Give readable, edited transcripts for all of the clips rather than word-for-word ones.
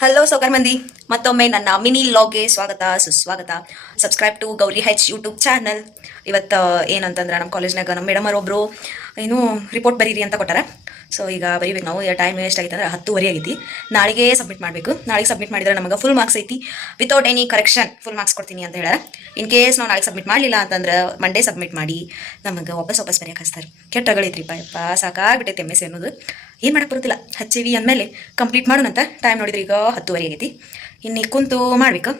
Hello ಸೌಕರ್ ಮಂದಿ, ಮತ್ತೊಮ್ಮೆ ನನ್ನ ಮಿನಿ ಲಾಗ್ಗೆ ಸ್ವಾಗತ ಸುಸ್ವಾಗತ. Subscribe to Gauri H YouTube channel. ಇವತ್ತು ಏನಂತಂದ್ರೆ ನಮ್ಮ ಕಾಲೇಜ್ನಾಗ ನಮ್ಮ ಮೇಡಮ್ ಒಬ್ಬರು ಏನು ರಿಪೋರ್ಟ್ ಬರೀರಿ ಅಂತ ಕೊಟ್ಟಾರ. ಸೊ ಈಗ ಬರೀಬೇಕು ನಾವು. ಟೈಮ್ ಎಷ್ಟಾಗೈತೆ ಅಂದ್ರೆ 10:30 ಆಗೈತಿ. ನಾಳೆಗೆ ಸಬ್ಮಿಟ್ ಮಾಡಬೇಕು. ನಾಳೆಗೆ ಸಬ್ಮಿಟ್ ಮಾಡಿದ್ರೆ ನಮಗೆ ಫುಲ್ ಮಾರ್ಕ್ಸ್ ಐತಿ. Without any correction full marks ಕೊಡ್ತೀನಿ ಅಂತ ಹೇಳ. ಇನ್ ಕೇಸ್ ನಾವು ನಾಳೆಗೆ ಸಬ್ಮಿಟ್ ಮಾಡಲಿಲ್ಲ ಅಂತಂದ್ರೆ ಮಂಡೇ ಸಬ್ಮಿಟ್ ಮಾಡಿ ನಮಗೆ ವಾಪಸ್ ಬರೆಯಕ್ಕೆ ಹಚ್ತಾರೆ. ಕೆಟ್ಟಗಳಿದ್ರಿಪ್ಪ ಯಪ್ಪ, ಸಾಕಾಗ್ಬಿಟ್ಟೈತೆ MS ಅನ್ನೋದು. ಏನು ಮಾಡಕ್ಕೆ ಬರುತ್ತಿಲ್ಲ. ಹಚ್ಚಿವಿ ಅಂದಮೇಲೆ ಕಂಪ್ಲೀಟ್ ಮಾಡೋಣಂತ. ಟೈಮ್ ನೋಡಿದ್ರೆ ಈಗ 10:30 ಆಗೈತಿ. ಇನ್ನು ಕುಂತು ಮಾಡ್ಬೇಕು.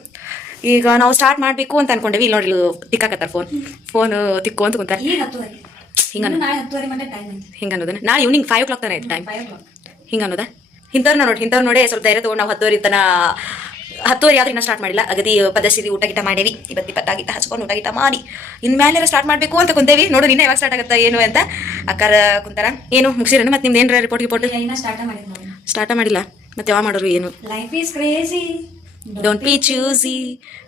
ಈಗ ನಾವು ಸ್ಟಾರ್ಟ್ ಮಾಡಬೇಕು ಅಂತ ಅನ್ಕೊಂಡೇವಿ. ಇಲ್ಲಿ ನೋಡಿ ತಿಕ್ಕಾಕತ್ತಾರ ಫೋನ್ ತಿಕ್ಕು ಅಂತ ಕುಂತಾರೆ. ಹಿಂಗೆ ಅನ್ನೋದನ್ನ ನಾಳೆ ಈವ್ನಿಂಗ್ 5 o'clock ತನ ಐತೆ ಟೈಮ್. ಹಿಂಗೆ ಅನ್ನೋದ ಇಂಥವ್ರು ನೋಡಿ ಸ್ವಲ್ಪ ಧೈರ್ಯ ತೊಗೊಂಡು ನಾವು 10:30 ತನ 10:30 ಆದ್ರೆ ಇನ್ನೂ ಸ್ಟಾರ್ಟ್ ಮಾಡಿಲ್ಲ. ಅಗದಿ ಪದಸಿರಿ ಊಟ ಗಿಟ ಮಾಡೇವಿ. ಇವತ್ತು 20 ಹಚ್ಕೊಂಡು ಊಟ ಗಿಟ ಮಾಡಿ ಇನ್ಮೇಲೆ ಸ್ಟಾರ್ಟ್ ಮಾಡಬೇಕು ಅಂತ ಕುಂತೇವಿ. ನೋಡು ನಿನ್ನೆ ಯಾವಾಗ ಸ್ಟಾರ್ಟ್ ಆಗುತ್ತಾ ಏನು ಅಂತ. ಅಕ್ಕಾರ ಕುಂತಾರ. ಏನು ಮುಗಿಸಿರೇನು ಮತ್ತೆ ನಿಮ್ದು ಏನಾರ ರಿಪೋರ್ಟ್ ಸ್ಟಾರ್ಟ್ ಮಾಡಿಲ್ಲ. ಮತ್ತೆ ಯಾವ ಮಾಡೋರು ಏನು. Life is crazy, don't be choosy,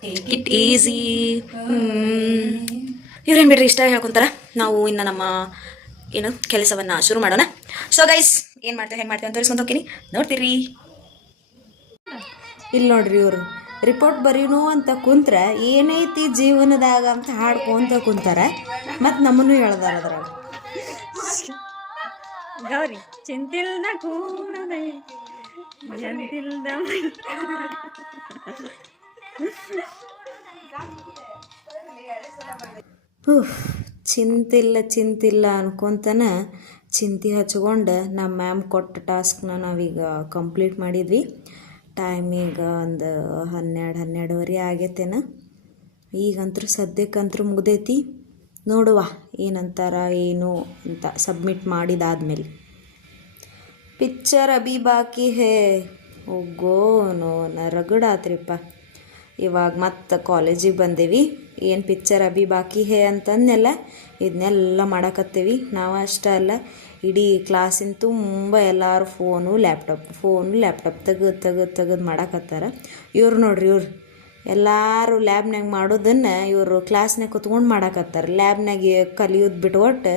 take it easy. ಇವ್ರೇನು ಬಿಡ್ರಿ ಇಷ್ಟ ಹೇಳ್ಕೊಂತಾರ. ನಾವು ಇನ್ನು ನಮ್ಮ ಏನು ಕೆಲಸವನ್ನು ಶುರು ಮಾಡೋಣ. ಸೊ ಗೈಸ್, ಏನು ಮಾಡ್ತೇವೆ ಹೆಂಗೆ ಮಾಡ್ತೇವೆ ಅಂತ ತೋರಿಸ್ಕೊಂಡು ಹೋಗ್ತೀನಿ, ನೋಡ್ತೀರಿ. ಇಲ್ಲಿ ನೋಡ್ರಿ, ಇವರು ರಿಪೋರ್ಟ್ ಬರೀನು ಅಂತ ಕುಂತ್ರ ಏನೈತಿ ಜೀವನದಾಗ ಅಂತ ಹಾಡ್ಕೊಂತ ಕುಂತಾರ. ಮತ್ತು ನಮ್ಮನ್ನು ಹೇಳ್ದಾರ ಅದ್ರಾಗ. ಗೌರಿ ಚಿಂತಿಲ್ದ ಕೂಡದೆ ಜಂತಿಲ್ದ ಚಿಂತಿಲ್ಲ ಅನ್ಕೊಂತನ ಚಿಂತೆ ಹಚ್ಕೊಂಡು ನಮ್ಮ ಮ್ಯಾಮ್ ಕೊಟ್ಟ ಟಾಸ್ಕ್ನ ನಾವೀಗ ಕಂಪ್ಲೀಟ್ ಮಾಡಿದ್ವಿ. ಟೈಮೀಗ ಒಂದು 12:30 ಆಗೈತೇನ. ಈಗಂತೂ ಸದ್ಯಕ್ಕಂತೂ ಮುಗ್ದೈತಿ. ನೋಡುವ ಏನಂತಾರ ಏನು ಅಂತ ಸಬ್ಮಿಟ್ ಮಾಡಿದಾದ್ಮೇಲೆ. ಪಿಕ್ಚರ್ ಅಭಿ ಬಾಕಿ ಹೇ. ಹೋಗೋ ರಗಡಾತ್ರಿಪ್ಪ. ಇವಾಗ ಮತ್ತೆ ಕಾಲೇಜಿಗೆ ಬಂದೇವಿ. ಏನು ಪಿಕ್ಚರ್ ಅಭಿ ಬಾಕಿ ಹೇ ಅಂತಂದೆಲ್ಲ ಇದನ್ನೆಲ್ಲ ಮಾಡಕತ್ತೀವಿ. ನಾವು ಅಷ್ಟೇ ಅಲ್ಲ, ಇಡೀ ಕ್ಲಾಸಿನ ತುಂಬ ಎಲ್ಲರೂ ಫೋನು ಲ್ಯಾಪ್ಟಾಪ್ ತೆಗೆದು ಮಾಡಕತ್ತಾರ. ಇವ್ರು ನೋಡ್ರಿ, ಇವ್ರು ಎಲ್ಲರೂ ಲ್ಯಾಬ್ನಾಗ ಮಾಡೋದನ್ನು ಇವರು ಕ್ಲಾಸ್ನಾಗ ಕುತ್ಕೊಂಡು ಮಾಡಕತ್ತಾರ. ಲ್ಯಾಬ್ನಾಗ ಕಲಿಯೋದು ಬಿಟ್ಕೊಟ್ಟು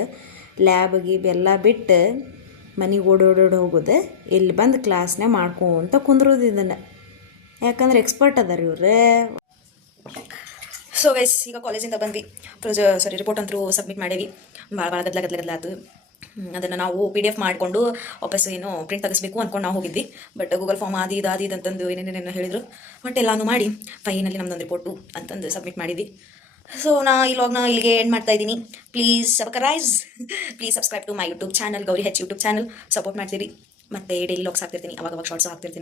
ಲ್ಯಾಬ್ಗೆ ಎಲ್ಲ ಬಿಟ್ಟು ಮನೆಗೆ ಓಡೋಡೋಡಿ ಹೋಗೋದು, ಇಲ್ಲಿ ಬಂದು ಕ್ಲಾಸ್ನಾಗ ಮಾಡ್ಕೊಂತ ಕುಂದ್ರೋದು ಇದನ್ನು. ಯಾಕಂದ್ರೆ ಎಕ್ಸ್ಪರ್ಟ್ ಅದಾರ ಇವ್ರೆ. ಸೊ ಗೈಸ್, ಈಗ ಕಾಲೇಜಿಂದ ಬಂದ್ವಿ. ರಿಪೋರ್ಟ್ ಅಂತೂ ಸಬ್ಮಿಟ್ ಮಾಡೇವಿ. ಭಾಳ ಗದ್ದಲ ಆಯ್ತು. ಅದನ್ನು ನಾವು PDF ಮಾಡಿಕೊಂಡು ವಾಪಸ್ ಏನು ಪ್ರಿಂಟ್ ತೆಗಿಸ್ಬೇಕು ಅಂದ್ಕೊಂಡು ನಾವು ಹೋಗಿದ್ವಿ. ಬಟ್ ಗೂಗಲ್ ಫಾರ್ಮ್ ಅದು ಇದು ಅಂತಂದು ಏನೇನೇನು ಹೇಳಿದ್ರು. ಬಟ್ ಎಲ್ಲಾನು ಮಾಡಿ ಫೈನಲಿ ನಮ್ಮದೊಂದು ರಿಪೋರ್ಟು ಅಂತಂದು ಸಬ್ಮಿಟ್ ಮಾಡಿದ್ವಿ. ಸೊ ಈ ವ್ಲಾಗ್ನ ಇಲ್ಲಿಗೆ ಎಂಡ್ ಮಾಡ್ತಾ ಇದ್ದೀನಿ. Please subscribe to my YouTube channel, Gauri H YouTube channel. Support ಮಾಡ್ತೀರಿ. ಮತ್ತು ಡೈಲಿ ವ್ಲಾಗ್ಸ್ ಹಾಕ್ತಿರ್ತೀನಿ, ಅವಾಗ ಶಾರ್ಟ್ಸ್ ಹಾಕ್ತಿರ್ತೀನಿ.